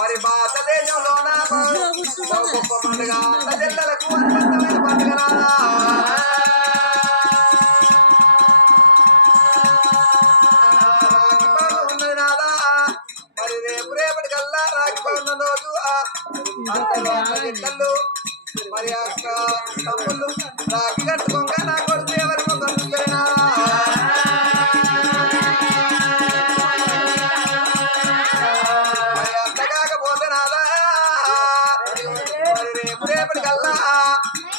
మరి భారతదేశంలోన గొప్ప పండుగ జిల్లలకు అనుబంధమైన పండుగ నాదా ఉన్నది నాదా మరి రేపటి కల్లా రాకపోయిన రోజు జిల్లలు మరి అక్క తమ్ముళ్ళు రాకి కట్టుకోక నా కొడుకు ఎవరి ముఖం చూసినా రేపటికల్లా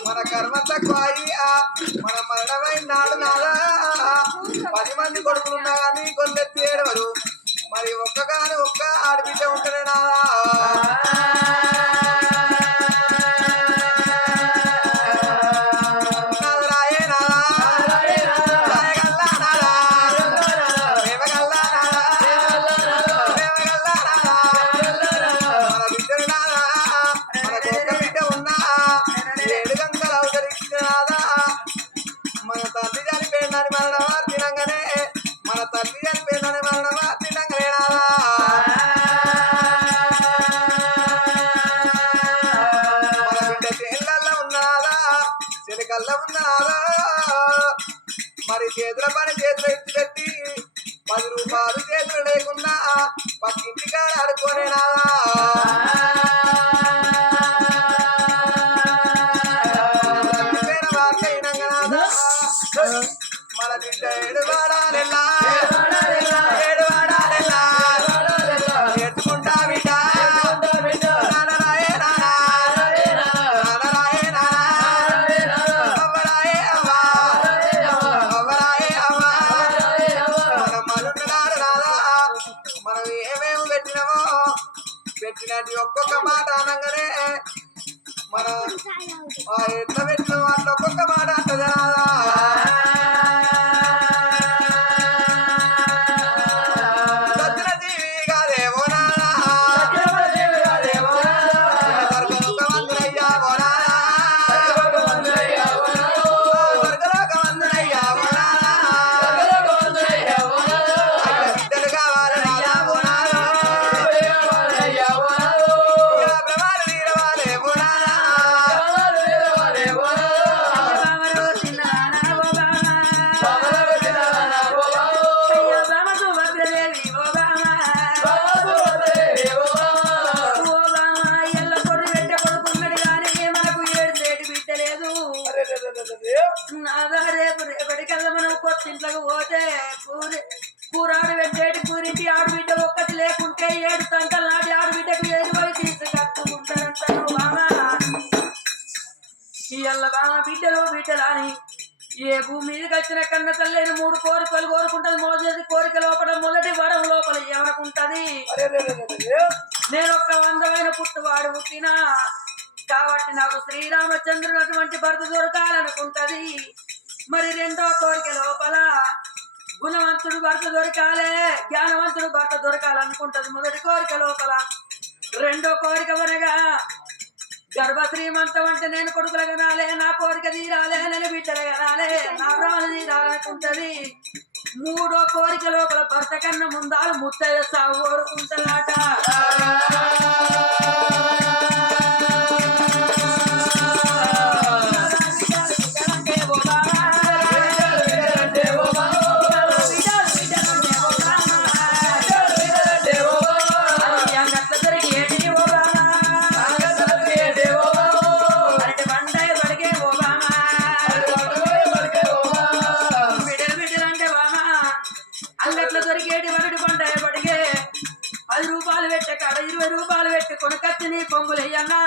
మన కర్మ తక్కువ మన మరణమైన నాడు నాదా 10 మంది కొడుకులున్నా కానీ కొల్లెత్తి ఏడవరు మరి ఒక్కగాని ఒక్క ఆడబిడ్డ ఉంటేనే నాదా మన తల్లి చనిపోయిందని మరణమా తినంగానే మన తల్లి చనిపోయిందని మరణమా తినంగానే నాదా మన బిడ్డ చేళ్ళల్లో ఉన్నాదా చెలికల్లో ఉన్నాదా మరి చేతుల పని చేతులు ఎత్తి పెట్టి 10 రూపాయలు చేతులు లేకుండా పక్కింటిగా ఆడుకోనే నాదా మన బిడ్డ ఏడువాడాలెల్లా ఎత్తుకుంటా బిడ్డ మనం ఏమేమి పెట్టినట్టు ఒక్కొక్క మాట అనగానే మనం ఎట్లా పెట్టినాం అట్లా ఒక్కొక్క మాట అంటది రాదా రేపటికల్లా మనం కొత్త ఇంట్లోకి పోతే కూరాడు పెట్టేటి కూరింటి ఆడబిడ్డ ఒక్కటి లేకుంటే 7 తంటల నాటి ఆడబిడ్డకు 7 పోయి తీసుకట్టుకుంటారంటారు బామా ఇళ్ళ బామ బిడ్డలు అని ఏ భూమి మీదకి వచ్చిన కన్న తల్లిని 3 కోరికలు కోరుకుంటది మోసేది కోరిక లోపల మొదటి వరం లోపల ఏమనుకుంటది నేను ఒక్క అందమైన పుట్టువాడు పుట్టినా కాబట్టి నాకు శ్రీరామచంద్రుడు అటువంటి భర్త దొరకాలనుకుంటది మరి రెండో కోరిక లోపల గుణవంతుడు భర్త దొరకాలే జ్ఞానవంతుడు భర్త దొరకాలనుకుంటది మొదటి కోరిక లోపల రెండో కోరిక వనగా గర్భశ్రీమంతం అంటే నేను కొడుకులు కనాలే నా కోరిక తీరాలే నేను బిడ్డలు కనాలే నా రాలు తీరాలనుకుంటది మూడో కోరిక లోపల భర్త కన్నా ముందాలు ముత్తయ్య సాగు కోరుకుంటాట కాడ 20 రూపాయలు పెట్టి కొనుకచ్చి నీ పొంగులయ్యన్నా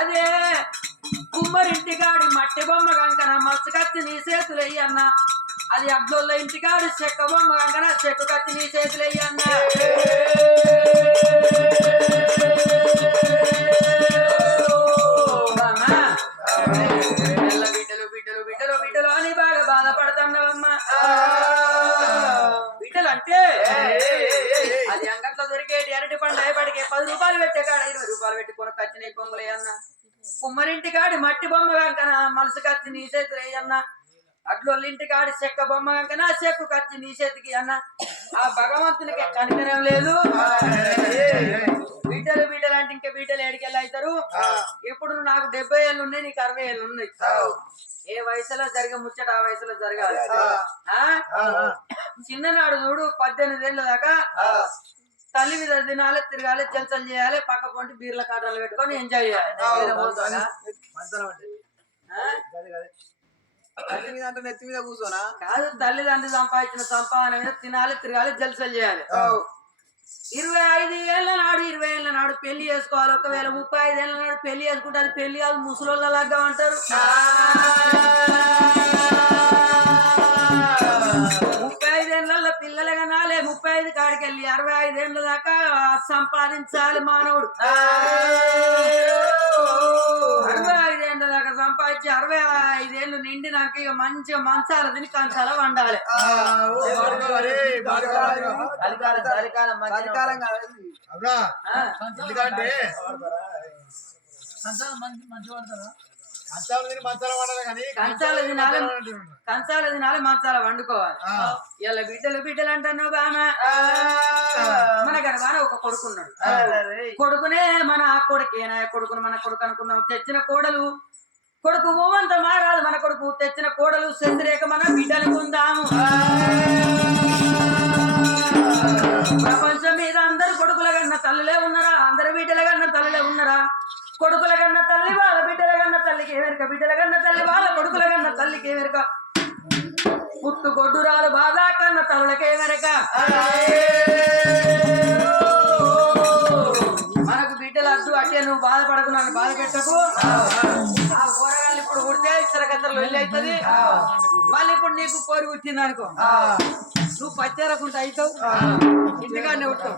అదే కుమ్మరింటికాడి మట్టి బొమ్మ కంకన మచ్చకచ్చి నీ చేతులయ్యన్నా అది అబ్దుల్ల ఇంటికాడి చెక్క బొమ్మ కంకన చెక్కు కచ్చి నీ చేతులయ్యన్నా బిడ్డలు బిడ్డలు బిడ్డలు బిడ్డలు అని బాగా బాధపడుతున్నావమ్మా బిడ్డలు అంటే అది అంగట్లో దొరికేటి అరటి పండు అయ్యేపటికి 10 రూపాయలు పెట్టే కాడ 20 రూపాయలు పెట్టి కొనుకొచ్చి నీ పొంగులే అన్న కుమ్మరింటి కాడి మట్టి బొమ్మ కంకన మనసు కచ్చి నీ చేతులు అయ్యన్న అట్లొల్లింటి కాడి చెక్క బొమ్మ కంకన చెక్కు కచ్చి నీ చేతికి అన్న ఆ భగవంతునికి కనికరం లేదు అన్నట్టు ఇప్పుడు నాకు 70 ఏళ్ళు ఉన్నాయి, నీకు 60 ఏళ్ళు ఉన్నాయి. ఏ వయసులో జరిగే ముచ్చట ఆ వయసులో జరగాలి. చిన్ననాడు చూడు 18 ఏళ్ళ దాకా తల్లి మీద తినాలి, తిరగాలి, జల్సలు చేయాలి, పక్క పొంటి బీర్ల కాటలు పెట్టుకొని ఎంజాయ్ చేయాలి. నెత్తి మీద కూర్చోనా కాదు, తల్లిదండ్రులు సంపాదించిన సంపాదన మీద తినాలి, తిరగాలి, జల్సలు చేయాలి. 25 ఏళ్ల నాడు 20 ఏళ్ల నాడు పెళ్లి చేసుకోవాలి. ఒకవేళ 35 ఏళ్ల నాడు పెళ్లి చేసుకుంటే అది పెళ్లి కాదు, ముసలోళ్ళ లాగా అంటారు. 35 ఏళ్ళ పిల్లలు కనాలి, 35 కాడికి వెళ్ళి 65 ఏళ్ళ దాకా సంపాదించాలి మానవుడు. 65 ఏళ్ళ దాకా సంపాదించి 65 ఏళ్ళు నిండి నాకు ఇక మంచిగా మంచాల తిని కంచాల వండాలి. ఎందుకంటే కంచాల తినాలి, మంచాల వండుకోవాలి. ఇలా బిడ్డలు అంటున్నావు బామా, మన గడవాన ఒక కొడుకున్నాడు. కొడుకునే మన కొడుకేనా, కొడుకును మన కొడుకు అనుకున్నాం. తెచ్చిన కోడలు కొడుకు ఓవంత మారాలి, మన కొడుకు తెచ్చిన కోడలు శశిరేఖ మన బిడ్డలు కొందాము. ప్రపంచం మీద అందరు కొడుకుల కన్నా తల్లులే ఉన్నారా, అందరు బిడ్డల కన్నా తల్లులే ఉన్నారా? కొడుకుల కన్నా తల్లి వాళ్ళ బిడ్డల కన్నా తల్లికి ఏమెరక, బిడ్డల కన్నా తల్లి వాళ్ళ కొడుకుల కన్నా తల్లికి ఏమెరక, పుట్టు గొడ్డురాలు బాధా కన్నా తల్లులకేమెరక. మనకు బిడ్డలు అద్దు అట్టే, నువ్వు బాధపడకు, నన్ను బాధ పెట్టకు. ఆ కూరగాయలు ఇప్పుడు కుడితే ఇతరగతలు వెళ్ళి అవుతుంది. మళ్ళీ ఇప్పుడు నీకు కోరి వచ్చింది అనుకో, నువ్వు పచ్చేరకుంటా అవుతావు, ఇంటికాడనే ఉంటావు.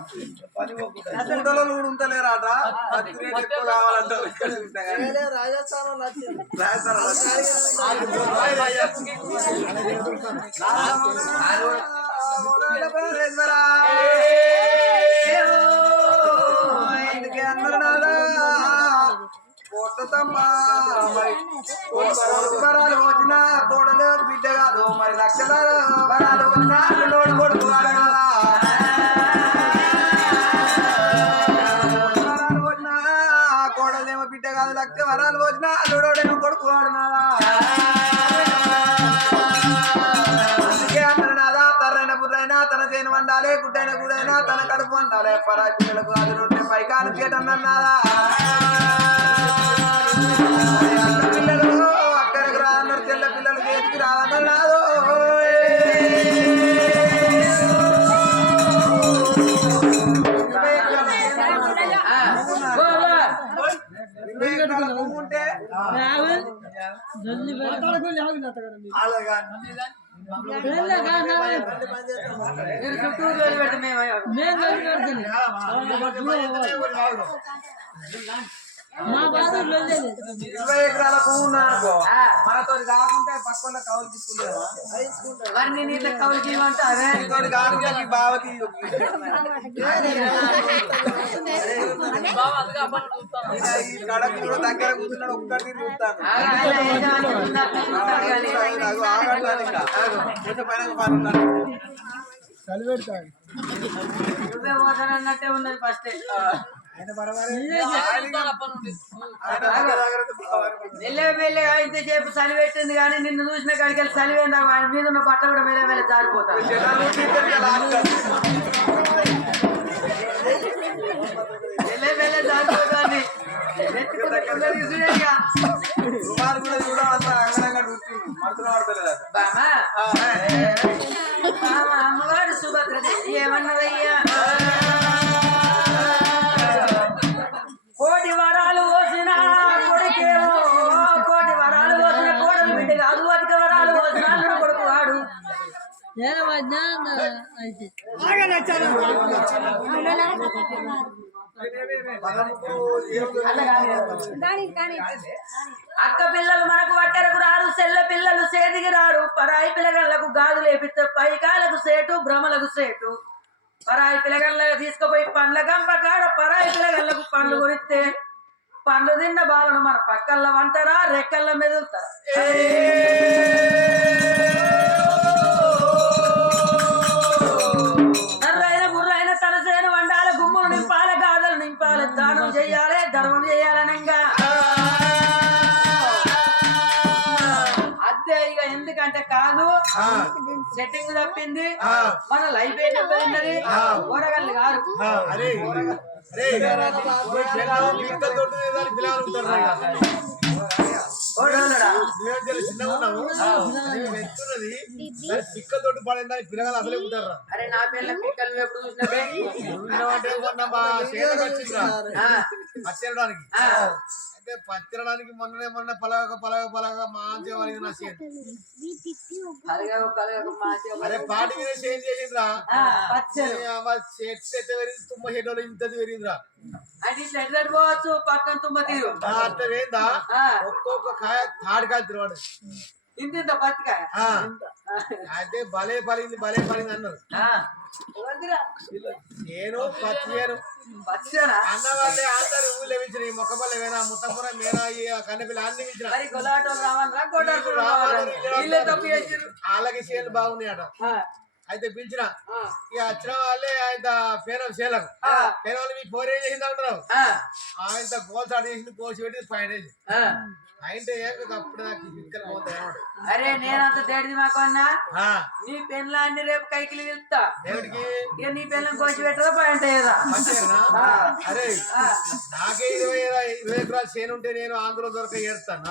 ఉంటలేరాట కావాలంటారు. ఎందుకే అందరు వరాలు వచ్చిన కోడలు బిడ్డ కాదు, మరి లక్షల వరాలు వచ్చిన లోడు కొడుకు వరాలు వచ్చిన కోడలేమో బిడ్డ కాదు, లక్ష వరాలు వచ్చిన లోడేమో కొడుకు వాడునాదా. అందుకే అందరు నాదా, తర్రైన బుర్రైనా తన చేను వండాలి, గుడ్డైన గుడైనా తన కడుపు వండాలి. పరాయి పిల్లలకు అది రొట్టె పైకాను చేయటన్నాదా. పిల్లలు అక్కడికి రాదన్నారు, చెల్ల పిల్లలు చేతికి రాదన్నారు. ఉంటే మా బాధ 20 ఎకరాల భూమి ఉన్నారనుకో, మనతో కాకుంటే పక్కన కౌలు తీసుకుంటారా? వారిని నీళ్ళ కౌలుకి ఇవ్వమంటే అదే కాకుండా బావకి కడకు కూడా దగ్గర కూర్చున్నాడు, ఒక్కటి చూస్తాను. నువ్వే పోతానన్నట్టే ఉన్నది ఫస్ట్. మెల్లగా ఇంతసేపు చలి పెట్టింది కానీ నిన్ను చూసిన కాడికి చలి వేందా, ఆయన మీద ఉన్న బట్ట కూడా మెల్ల జారిపోతా. మెల్ల జారిపోతాన్ని అమ్మవారు సుభద్ర ఏమన్నదయ్యా, కోటి వరాలు పోసిన కొడుకేమో, కోటి వరాలు పోసిన కోడలు బిడ్డ కాదు, అధిక వరాలు పోసిన అల్లుడు కొడుకు వాడు. అక్క పిల్లలు మనకు వట్టెరకు రారు, చెల్ల పిల్లలు సేదికి రారు. పరాయి పిల్లగళ్ళకు గాజులు లేపితే పైకాలకు సేటు, భ్రమలకు సేటు. పరాయి పిల్లగళ్ళకు తీసుకుపోయి పండ్ల గంప కాడ పరాయి పిల్లగళ్ళకు పండ్లు కొనిస్తే పండ్లు తిన్న బాలను మన పక్కల్ల వంటరా, రెక్కల్ల మెదులుతారా. నర్రైన బుర్రైన తన చేను వండాలి, గుమ్ములు నింపాలి, గాథలు నింపాలి, దానం చెయ్యాలి, ధర్మం చేయాలనంగా ఎందుకంటే కాదు సెట్టింగ్ తప్పింది మన లైఫ్ ఏ దెబ్బతిన్నది ఊరగల్లు కాదు అరే పిల్లలు ఉంటారు చిన్నగా ఉన్నాము పిక్కలతోటి పడిందా పిల్లలు అసలే ఉంటారు. అరే నా పిల్లల పిక్కలు ఎప్పుడు చూసినా అంటే మొన్న మా చేతికి వచ్చిందా పచ్చడానికి అయితే పచ్చడానికి మొన్న పలగ మంచిగా వలిగింది నా చేతి. అరే పాటి మీద చేంజ్ చేసిందిరా చెట్టు ఎట్ట పెరిగింది తుమ్మ చెట్టు ఇంతది పెరిగిందిరా అంటే ఇట్లా పోవచ్చు పక్కన తుమ్మ తీరు అట్లా వేందా ఒక్కొక్క కాయ తాడికాయ తిరవాడు ఇంత పచ్చికాయ అయితే భలే పలింది అన్నారు. నేను పచ్చి అన్న వాళ్ళే అందరు ఊళ్ళో ఇచ్చిన ఈ మొక్కపల్లి వేనా ముత్తపుర మేనా కన్నెపిల్ల అన్ని ఇచ్చిన వాళ్ళకి చేలు బాగున్నాయట. అయితే పిలిచిన ఇక వచ్చిన వాళ్ళే ఆయన పేరం చేలకు పేరు వాళ్ళు మీ ఫోర్ ఏజ్ చేసింది అంటున్నావు ఆయన గోల్ స్టార్ట్ చేసింది కోసి పెట్టి ఫైన్ ఏజ్ అయితే అప్పుడు నాకు పిక్కలు పోతాయి. అరే నేనంత తేడిది మాకన్నా నీ పెన్లాన్ని రేపు కైకిలి వెళ్తా ఇక నీ పెన్లం కోసి పెట్టదా పాయింట్ అయ్యేదా. అరే నాకే 20 ఎకరాలు చేను ఉంటే నేను ఆంధ్రలో దొరక ఏడుతాను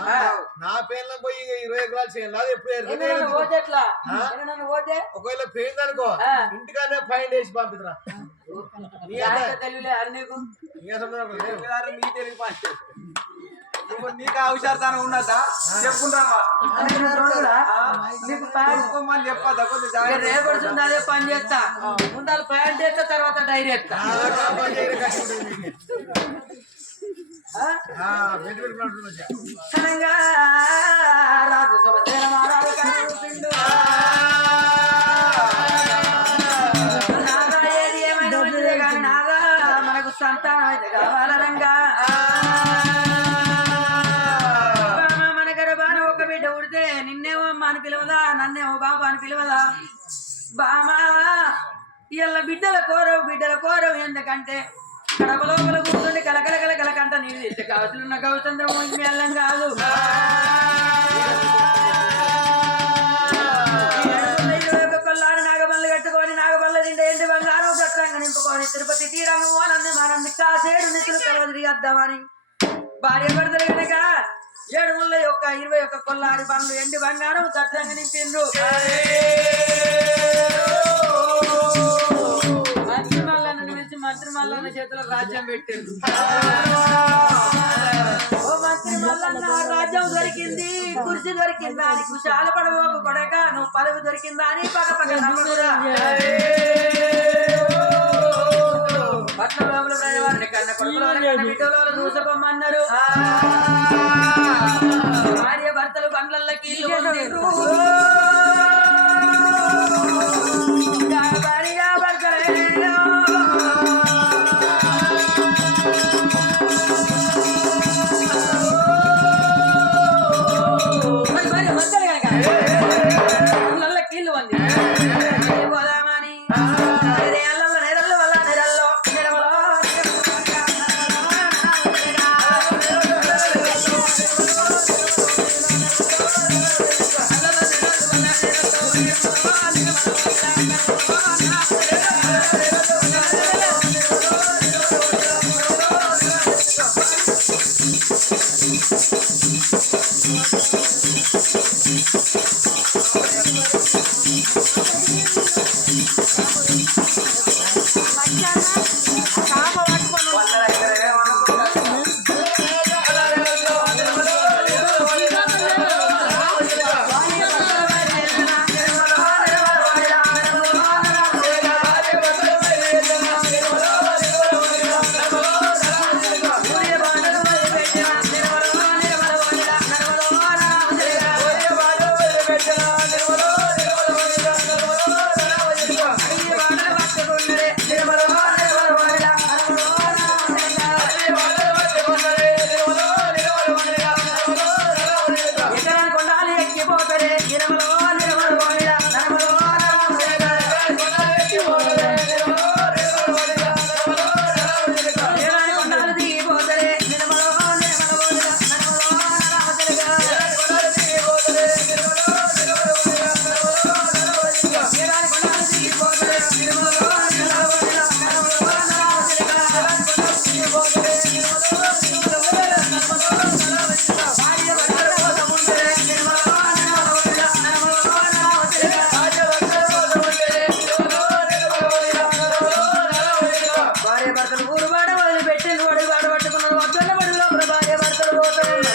నా పెన్లం పోయి 20 ఎకరాలు చేయను అది ఎప్పుడు పోతే ఒకవేళ పోయింది అనుకో ఇంటికన్నా ఫైన్ వేసి పంపిద్రా తెలియలే అని నీకు నీకు హుషారుతనం ఉన్నదా చెప్పుకుంటామా చెప్పదా కొంచెం రేపడుతుంది అదే పని చేస్తా ముందు ప్యాంట్ వేస్తా తర్వాత డైరీ ఎత్తా రాజు ఏది ఏమైనా మంచిదే కానీ నాగా మనకు సంతానం అయితే కావాల రంగా నిన్నేమో అమ్మ అని పిలవదా నన్నేమో బాబా అని పిలవదా బామా ఇలా బిడ్డల కోరవు ఎందుకంటే కడప లోపల కూర్చొని కలకంట నీళ్ళు తెచ్చే కావచ్చున్న గౌచంద్రము మెల్లం కాదు కొల్లాడు నాగబల్లు కట్టుకొని నాగబల్ల తింటే ఏంటి బంగారం చట్టంగా నింపుకొని తిరుపతి తీరంగం ఆనందం ఆనంది కాసేడు నిధులు కలవదిరి వద్దామని భార్య భర్తలు కనుక 721 కొల్లాడి బండ్లు ఎండి బంగారం చట్టంగా నింపిండ్రు. మంత్రి మల్లన్న పిలిచి మంత్రి మల్లన్న చేతిలో రాజ్యం పెట్టిండు. ఓ మంత్రి మల్లన్న రాజ్యం దొరికింది కుర్చీ దొరికిందా అని కుశాల పడవకు కొడక నువ్వు పదవి దొరికిందా అని పక్క నవ్వురా పట్ల లోపల ప్రజవారిని కన్న కొడుకులో బిడ్డలో దూసపమ్మన్నారు. భార్య భర్తలు బండ్లకి భార్య భర్తలు కనుక కీళ్ళు ఉంది పోదామని నెరల్లో వల్ల నెరల్లో నెరవలో భార్య భర్తలు ఊరు బాట వదిలి పెట్టిండు వాడి బాట పట్టుకున్నారు వద్దన్న బడి లోపల భార్య భర్తలు పోతున్నారు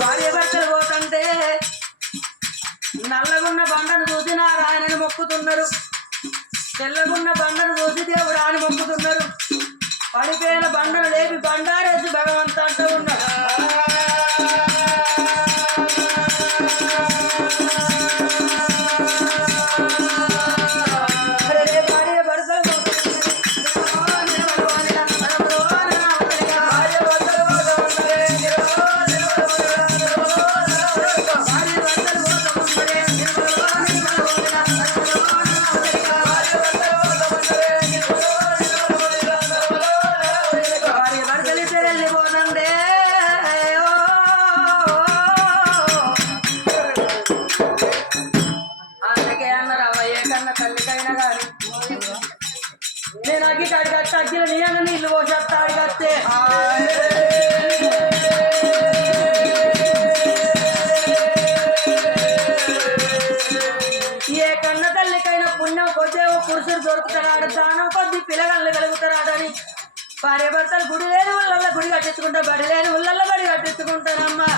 భార్య భర్తలు పోతుంటే నల్లగున్న బండను చూసి నారాయణని మొక్కుతున్నారు తెల్లగున్న బండను చూసి దేవుడు అని మొక్కుతున్నారు పడిపోయిన బండను లేపి బండారేసి భగవంత అంటూ ఉన్నారు నేను అగ్గి కాడికి వస్తే అగ్గిలో నీయంగా నీళ్ళు పోసేస్తా ఆడికి వస్తే ఏ కన్న తల్లికైనా పుణ్యం కొద్దే పురుషుడు దొరుకుతున్నాడు దానం కొద్ది పిల్లగాళ్ళు కలుగుతున్నాడని భార్య భర్తలు గుడి లేని ఊళ్ళల్లో గుడి కట్టించుకుంటా బడి లేని ఊళ్ళల్లో బడి కట్టించుకుంటానమ్మా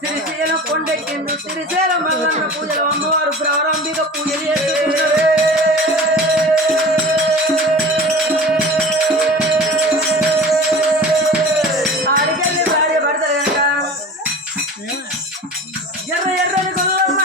శ్రీశైలం కొండెక్కిండు శ్రీశైలం మల్లన్న పూజలు అమ్మవారు ప్రారంభిక పూజలు చేస్తున్నారు ఆడికెళ్ళి భార్య భర్తలు కనుక ఎర్ర ఎర్రని గొల్లమ్మ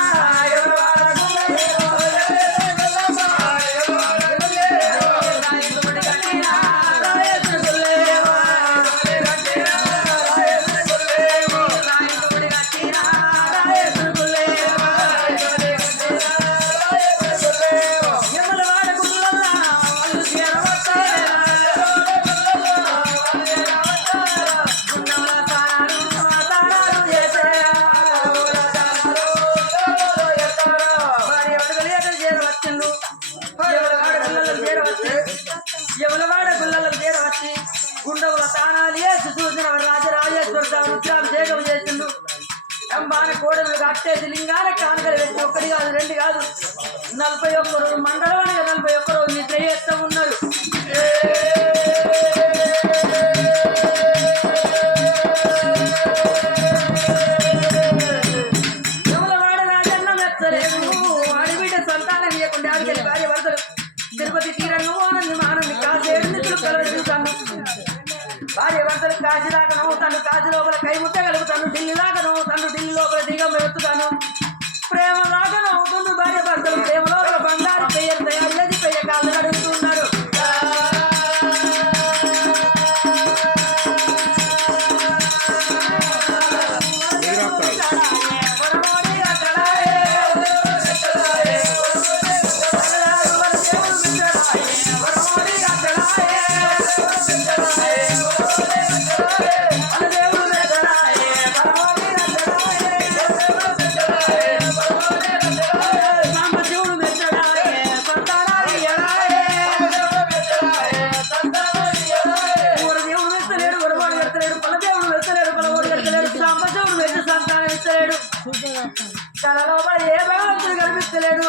ఎవలవాడ గుళ్ళలకు చేరవచ్చి గుండవుల తానాలు వేసి చూసిన రాజరాజేశ్వర స్వామి రుద్రాభిషేకం చేసిండు అంబాన కోడలు కట్టేసి లింగాన కానుకలు పెట్టి ఒకటి కాదు రెండు కాదు 41 రోజు మండలం 41 రోజు నిద్ర చేస్తూ ఉన్నారు ఎవలవాడ రాజన్న మెచ్చలేదు అడిబిడ్డ సంతానం ఇవ్వకుండా ఆడికెళ్ళి భార్య భర్తలు తిరుపతి తీరంగా ఆనంది ఆనంది కాశీ నిధులు కలుగుతాను భార్య భర్తలు కాశీ దాకా నవ్వుతాను కాశీ లోపల కైముట్ట కలుగుతాను ఢిల్లీ దాకా నవ్వుతాను ఢిల్లీ లోపల దిగం ఎత్తుతాను ప్రేమ దాకా నవ్వుతుంది భార్య భర్తలు ప్రేమ లోపల బంగారు పెయ్యలు తయారు చేసి పెయ్య కాళ్ళు అడుగుతున్నారు కళలోపల ఏ భగవంతుడు కనిపిస్తలేడు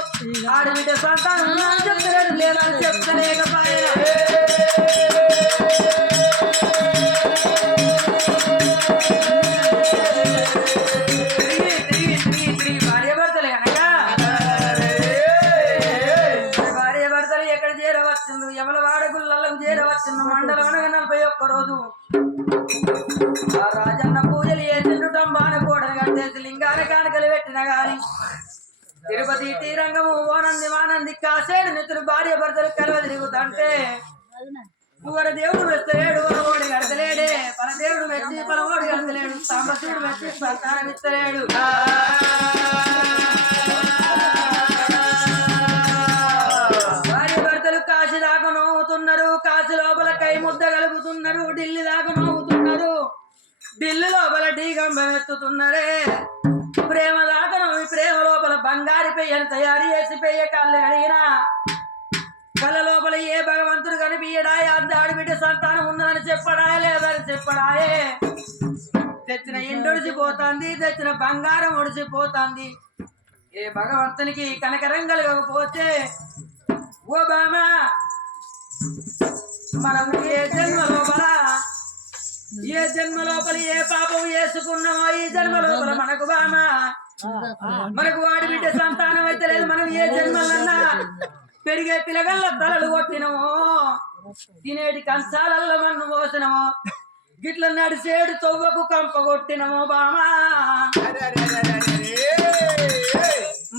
ఆడబిడ్డ సంతానం ఉందని చెప్తలేడు లేదని చెప్తలేకపోయినా భార్య భర్తలే కనుక భార్య భర్తలు ఎక్కడ చేరవచ్చుండు ఎవల వాడగుళ్ళకు చేరవచ్చుండు మండలం అనగా 41 రోజు ఆ రాజన్న పూజలు చేసిండు తంబాన కోటను కట్టేసి లింగాన కానుకలు పెట్టిన గాని తిరుపతి తీరంగము ఓనంది మానంది కాసేడు నితులు భార్య భర్తలు కలవ తిరుగుతుంటే వర దేవుడు మెచ్చలేడు వరవోడి గడతలేడే పరదేవుడు మెచ్చి పరవోడి గడతలేడు సాంబశివుడు మెచ్చి సంతానం ఇస్తలేడు భార్య భర్తలు కాశీ దాకా నవ్వుతున్నారు కాశీ లోపల కై ముద్ద కలుగుతున్నారు ఢిల్లీ దాకా నవ్వుతున్నారు ఢిల్లీ లోపల ఢీగంబం ఎత్తుతున్నారే ప్రేమ దాకా నవ్వి ప్రేమ లోపల బంగారు పెయ్యను తయారు చేసి పెయ్య కళ్ళు అడిగినా కళ్ళ లోపల ఏ భగవంతుడు కనిపించడాయే అంత ఆడిబిడ్డ సంతానం ఉందని చెప్పడాయే లేదని చెప్పడాయే తెచ్చిన ఎండొడిచిపోతుంది తెచ్చిన బంగారం ఒడిచిపోతుంది ఏ భగవంతునికి కనకరం కలగకపోతే ఓ బామా మనం ఏ జన్మ లోపల ఏ పాపం వేసుకున్నామో ఈ జన్మ లోపల మనకు బామా మనకు వాడి బిడ్డ సంతానం అయితే లేదు మనం ఏ జన్మలన్నా పెరిగే పిల్లగల్ల తలలు కొట్టినమో తినేటి కంచాలల్లో మన్ను పోసినమో గిట్ల నడిచేడు తొవ్వకు కంప కొట్టినమో బామా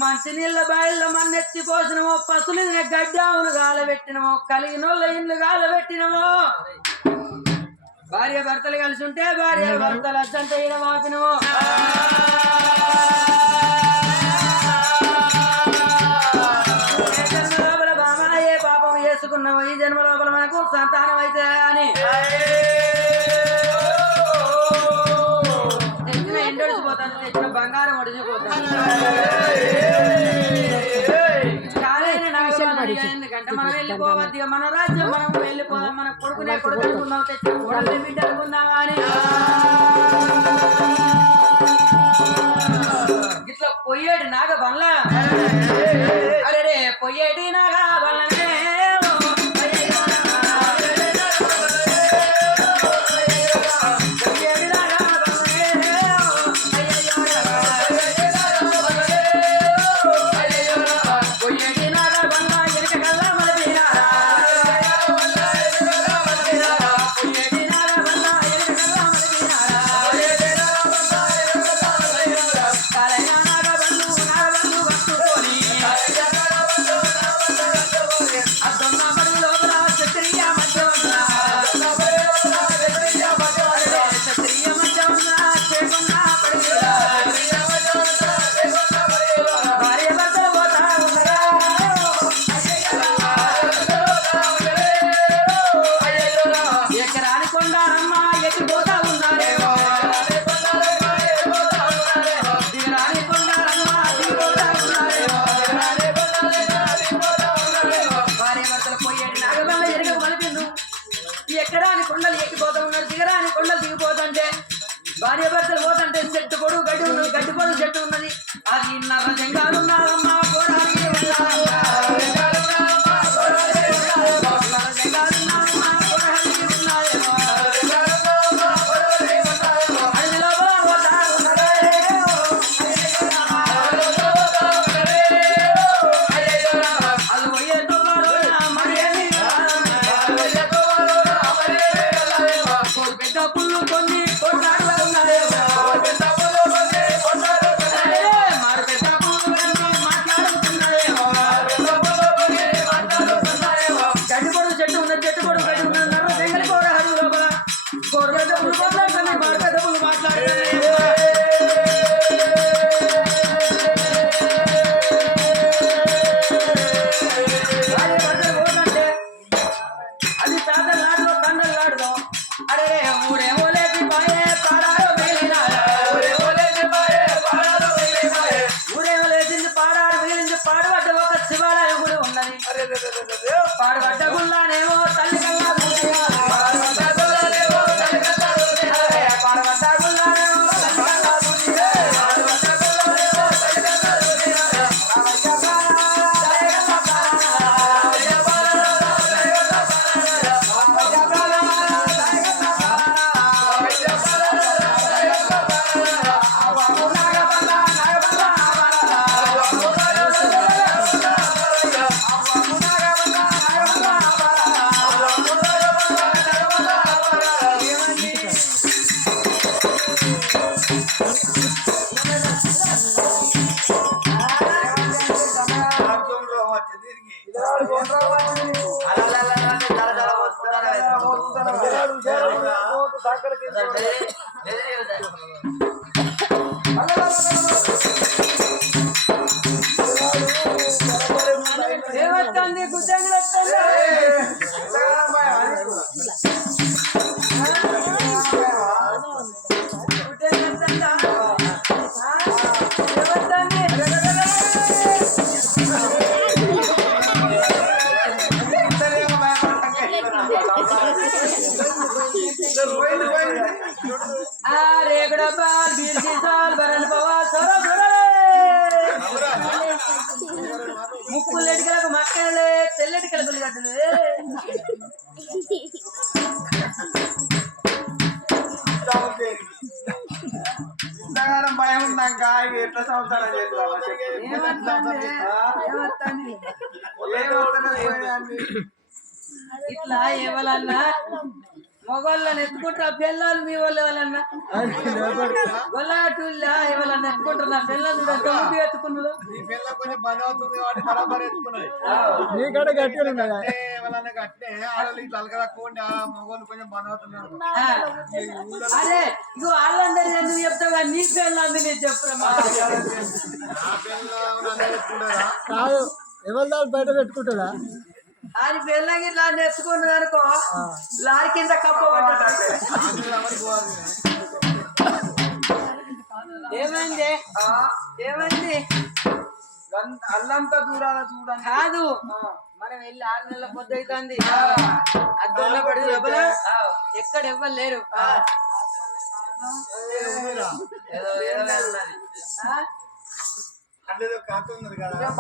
మంచి నీళ్ళ బాయిల్లో మన్నెత్తి పోసినమో పసులు గడ్డాములు గాలబెట్టినమో కలిగినోళ్ళ ఇండ్లు గాలబెట్టినమో భార్య భర్తలు కలిసి ఉంటే భార్య భర్తలు అచ్చంటే ఈడ మాపినమో ఏ పాపం వేసుకున్నామో ఈ జన్మ లోపల మనకు సంతానం అయితే అని తెచ్చిన ఎండొడిచిపోతాను తెచ్చిన బంగారం ఒడిచిపోతాను ఎందుకంటే మనం వెళ్ళిపోవద్దు మన రాజ్యం మనం వెళ్ళిపోదాం మన కొడుకునే కొడుకు అనుకున్నాం తెచ్చిన కొడుకుని బిడ్డ అనుకున్నాం కానీ ఇట్లా పొయ్యేటి నాగ బండ్ల అరే పొయ్యేటి నాగ బండ్లనే ఎక్కడాని కొండలు ఎక్కిపోతా ఉన్నారు దిగరాని కొండలు దిగిపోతుంటే భార్య భర్తలు పోతుంటే చెట్టు పొడుగు గడ్డి ఉన్నది గడ్డి పొడుగు చెట్టు ఉన్నది అది నర్ర జంగాలు ఉన్నారమ్మా పాడబడ్డగుల్లానేమో తల్లి కల్లా ఏమొస్తుంది గుజ్జంగులు వస్తుందా రేగడబ్బా బీర్కి సాల్ బరల్ పవా సొర ముక్కులు ఎడికలకు మక్కలే తెల్లెటికలకు గడ్డలు ఇంతగానం భయం ఉన్నాక ఎట్లా సంసారం ఇట్లా ఎవరన్నా మగవాళ్ళని ఎత్తుకుంటారు పిల్లలు మీ వాళ్ళు ఎవరన్నా గొల్లాటుల్లా ఎవరన్నా ఎత్తుకుంటారు నా పిల్లలు చూడండి ఎత్తుకున్నారు కొంచెం పని అవుతుంది కాబట్టి బరాబర్ ఎత్తుకున్నది కట్టే ఆడలు ఇట్లా అలగదక్కువండి ఆ మగవాళ్ళు కొంచెం పని అవుతున్నారు. అరే ఇగో వాళ్ళందరూ ఎందుకు చెప్తావు నీ పిల్లలు నేను చెప్పురా నా పిల్లలు ఎత్తుకుంటారా కాదు ఎవరు బయట పెట్టుకుంటారా ఆయన పిల్లకి ఇట్లా నెచ్చుకున్నది అనుకో లారీ కింద కప్పబడ్డా ఏమైంది ఏమైంది అల్లంతా దూరాన చూడండి కాదు మనం వెళ్ళి 6 నెలల పొద్దు అవుతుంది అద్దంలో పడి లోపల ఎక్కడ ఎవ్వరు లేరు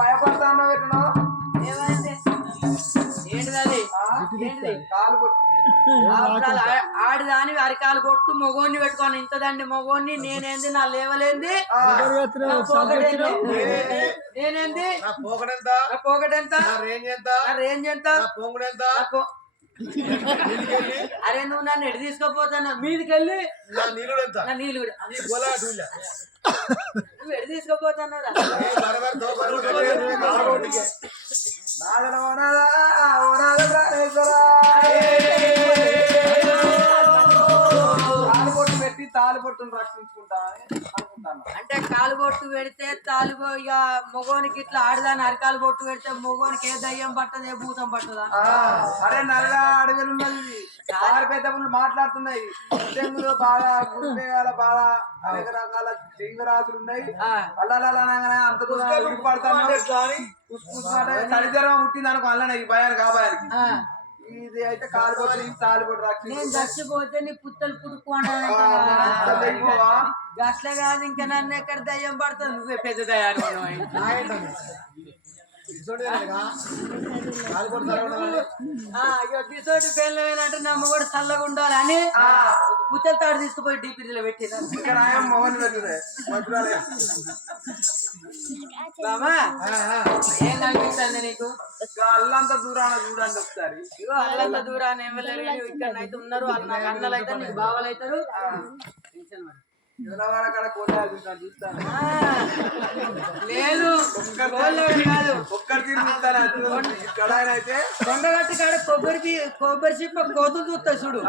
భయపడతాను ఏమైంది ఏంటిది అది ఏంటిది కాలు కొట్టి ఆడిదాని అరికాలు కొట్టు మొగోని పెట్టుకోను ఇంతదండి మొగోని నేనేంది నా లేవలేంది నేనేంది నా పోకడెంత నా పోగటెంత నా రేంజ్ ఎంత నా రేంజ్ ఎంత నా పొంగుడెంత అరే నువ్వు నన్ను ఎటు తీసుకుపోతాను మీదికెళ్ళి నా నీళ్ళు ఎంత నా నీళ్ళు కూడా నీ గొలా టూల నువ్వు ఎటు తీసుకుపోతాను బరబర్ దో బరబర్ తాలుబొట్టు పెట్టి తాలుబొట్టును రక్షించుకుంటా అనుకుంటాను. అంటే కాలు బొట్టు పెడితే ఇక మొగోనికి ఇట్లా ఆడదాని అరికాలు బొట్టు పెడితే మొగోనికి ఏ దయ్యం పట్టదు ఏ భూతం పట్టదా అరే నల్లగా అడవిలు ఉన్నది ఆరు పెద్ద పుల్లు మాట్లాడుతున్నాయి చెంగులు బాగా గురిపేగాల బాగా అనేక రకాల లింగరాజులు ఉన్నాయి అల్లనగానే అంత దూరం పడతాను సరిజరం పుట్టింది అనుకో అల్లనే ఈ భయానికి ఆ భయానికి ఇది అయితే కాలు కొట్టి తాలు కొట్టి నేను చచ్చిపోతే నీ పుత్తలు పుడుకు గట్ల కాదు ఇంకా నన్ను ఎక్కడ దయ్యం పడుతుంది నువ్వే పెద్ద దయ్యాన్ని గిసోటి పెళ్ళంటే నమ్మ కూడా చల్లగా ఉండాలి అని పుత్తల తాడు తీసుకుపోయి డీపీలో పెట్టిన మోహన్ పెట్టింది బామా ఏం కనిపిస్తుంది నీకు అల్లంతా దూరాన చూడండి ఒకసారి ఇగో అల్లంత దూరాన్ని ఎవరు ఇక్కడ అయితే ఉన్నారు వాళ్ళు నాకు అన్నలు అవుతారు నీకు బావలు అవుతారు లేదు కాదు ఒక్కడికి అయితే కొండగట్టి కాడ కొబ్బరి చిప్ప కోతులు చూస్తాయి చూడు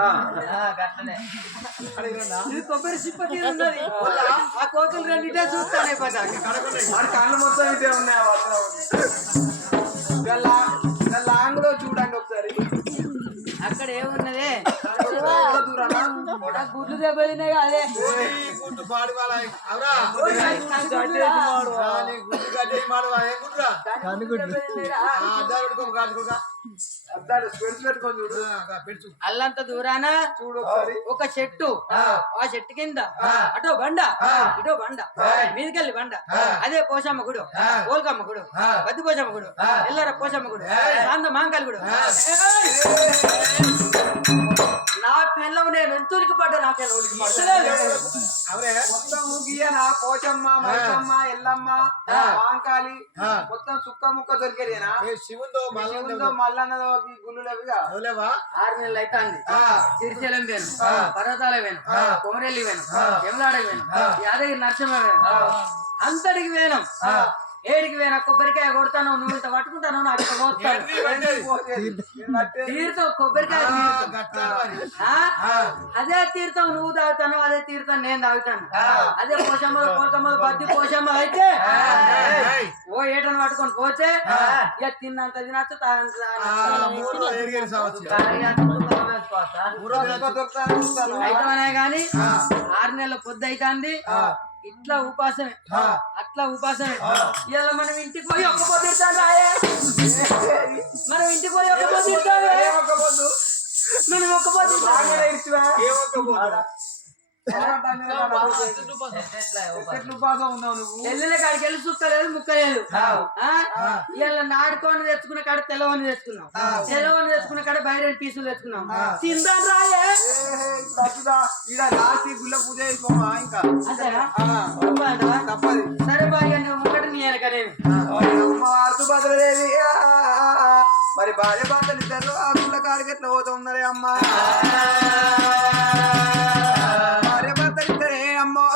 ఇది కొబ్బరి చిప్ప తీరు ఉన్నది ఆ కోతులు రెండింటే చూస్తానే కళ్ళు మొత్తం ఇదే ఉన్నాయి లాంగ్ లో చూడండి ఒకసారి అక్కడ ఏమున్నదే గుడ్లు దెబ్బతిన్నాయి అదే గుడ్డు పాడు అవరా గుడ్డు కట్టేసి మాడవా ఏం గుడ్డురా అద్దాలు కాదుగా అద్దాలు పెట్టుకొని చూడు పెడుచు అల్లంత దూరాన చూడు ఒక చెట్టు ఆ చెట్టు కింద అటో బండ ఇటో బండ మీదికెళ్ళి బండ అదే పోషమ్మ గుడు ఓల్కమ్మ గుడు బద్ది పోషమ్మ గుడు ఎల్లర పోషమ్మ గుడు సాంద మాంకాలి గుడు నా పిల్లలు నేను ఎంతూరికి పడ్డా నా పిల్లలకి మొత్తం గీయన పోచమ్మ మైసమ్మ ఎల్లమ్మ మాంకాలి మొత్తం సుక్క ముక్క దొరికేదేనా శివుందో మల్లన్నదో గుళ్ళు లేవుగా 6 నెలలు అవుతాంది సిరిశైలం వేను పర్వతాల వేను కోమరెల్లి వేను యమలాడ వేను యాదగిరి నరసింహ వేను అంతటికి వేనం ఏడికి పోయినా కొబ్బరికాయ కొడతాను నువ్వు ఇంత పట్టుకుంటాను నాకు ఇంత పోతాను తీర్థం కొబ్బరికాయ అదే తీర్థం నువ్వు తాగుతాను అదే తీర్థం నేను తాగుతాను అదే పోషమ్మలు కోలకమ్మలు బద్ది పోషమ్మలు అయితే ఓ ఏటను పట్టుకొని పోతే ఇక తిన్నంత తినచ్చు అయితేనే గాని 6 నెలల పొద్దు అవుతుంది ఇట్లా ఉపాసమే అట్లా ఉపాసమే ఇలా మనం ఇంటికి పోయి ఒక్క పొద్దు ఇస్తాను రాయే మనం ఇంటికి పోయి ఒక్క పొద్దు ఇస్తావే మనం ఒక్క పొద్దు ఎల్లుల కాడికి వెళ్ళి చూస్తలేదు ముక్కలేదు ఇలా నాడుకొని తెచ్చుకున్న కాడ తెల్లవని తెచ్చుకున్నాం తెల్లవని తెచ్చుకున్న కాడ బయట పీసులు తెచ్చుకున్నాం తిందాం రాయే గుళ్ళ పూజ చేసుకోమా ఇంకా తప్పది సరే బాగా నువ్వు ముక్కటి నీ వెనకనేవి అర్థ భద్రదేవి మరి భార్య భర్తలు ఇద్దరు ఆ గుళ్ళ కాడికి ఎట్లా పోతూ ఉన్నారే అమ్మా భార్య భర్తలు ఇద్దరే అమ్మో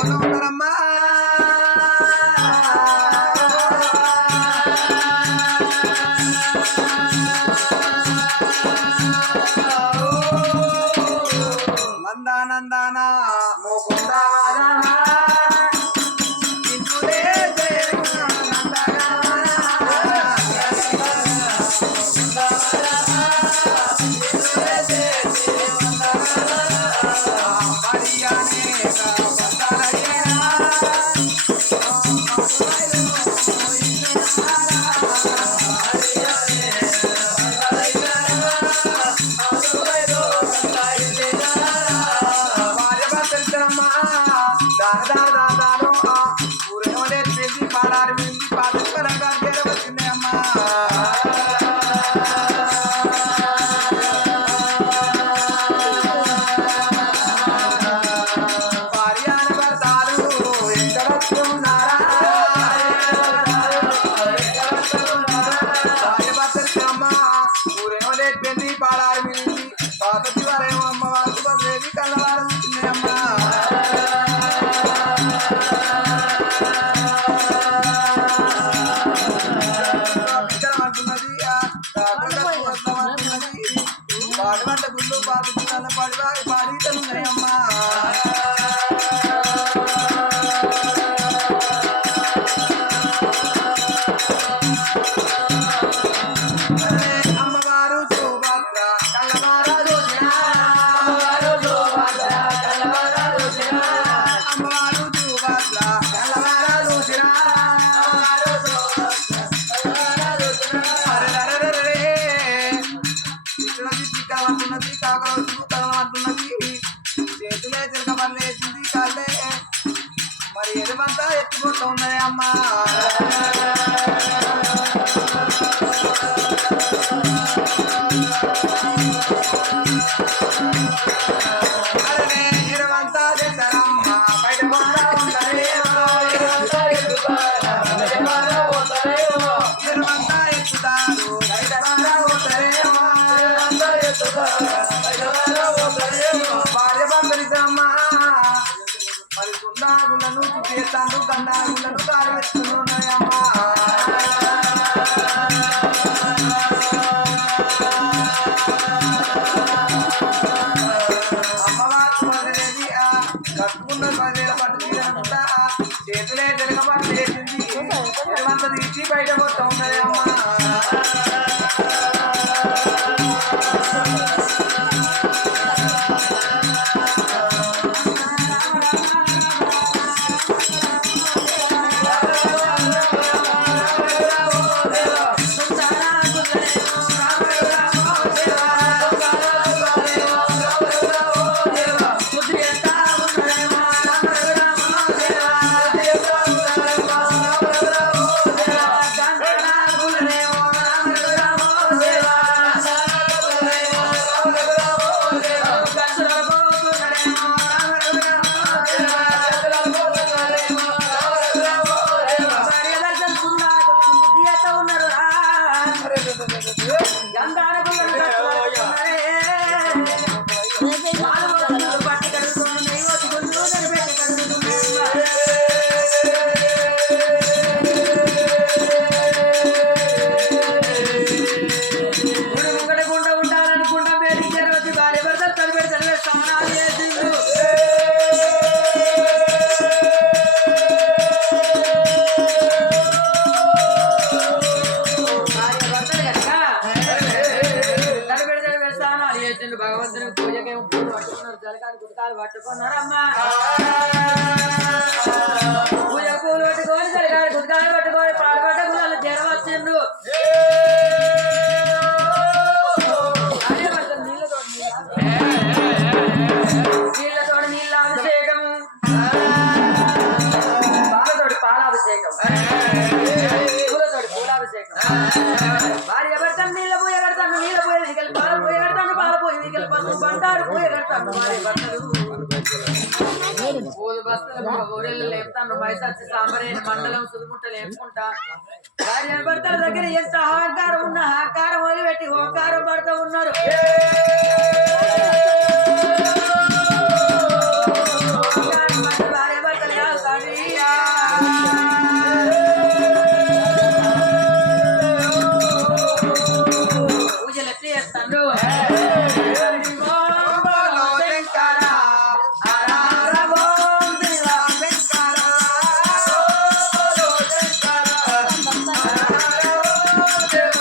ఉన్నారమ్మా నందానందానా మోకుందానా గుళ్ళు పాడు పాడితలున్నాయమ్మా అమ్మవారు చూభద్ర కళ్ళవారు అమ్మవారు చూభద్ర కళ్ళవారు కలవంటున్నది కాకరొచ్చు కలవంటున్నది చేతులే తిరగబడలేసింది కాళ్ళే మరి ఎదుమంతా ఎత్తిపోతూ ఉన్నాయి అమ్మా అరే ఎరువంతా చేస్తారమ్మా బయట పోతా ఉంటారేమో ఎరువంతా ఎత్తుతారు బయట పోతారేమో భార్య భర్తలిద్దరమ్మా మరి గుండాగులను చూపిస్తాను గండాగులను కారవేస్తున్నాయమ్మా అమ్మవారు పదిలేది కట్టుకున్న 10,000 పట్టు తీరనుకుంటా చేతులే తిరగబడి లేచింది ఎరువంత తీసి బయట పోతా ఉన్నాయమ్మా గుద్గాలు పట్టుకున్నారమ్మా పూజ పూలు పట్టుకొని సరిగాడు గుద్గాలు పట్టుకొని పాడుపడ్డ గులాలు జ్వరం వచ్చిండ్రు అదే పడుతుంది నీళ్ళతో నీళ్ళ అభిషేకము పాలతోటి పాలాభిషేకం పూలతోటి పూలాభిషేకం భార్య భర్తను నీళ్ళ పూయ కడతాను నీళ్ళ పూయ దిగలు పాలు పూయ కడతాను పాల పూయ దిగలు పసుపు బండారు పూయ కడతాను భార్య భర్తలు పూలు బస్తలు ఊరెళ్ళు లేపుతాను మైసచ్చి సాంబరేని మండలం సుదుముట్ట లేపుకుంటా భార్య భర్తల దగ్గర ఎంత అహంకారం ఉన్న అహంకారం వదిలిపెట్టి ఓంకారం పడుతూ ఉన్నారు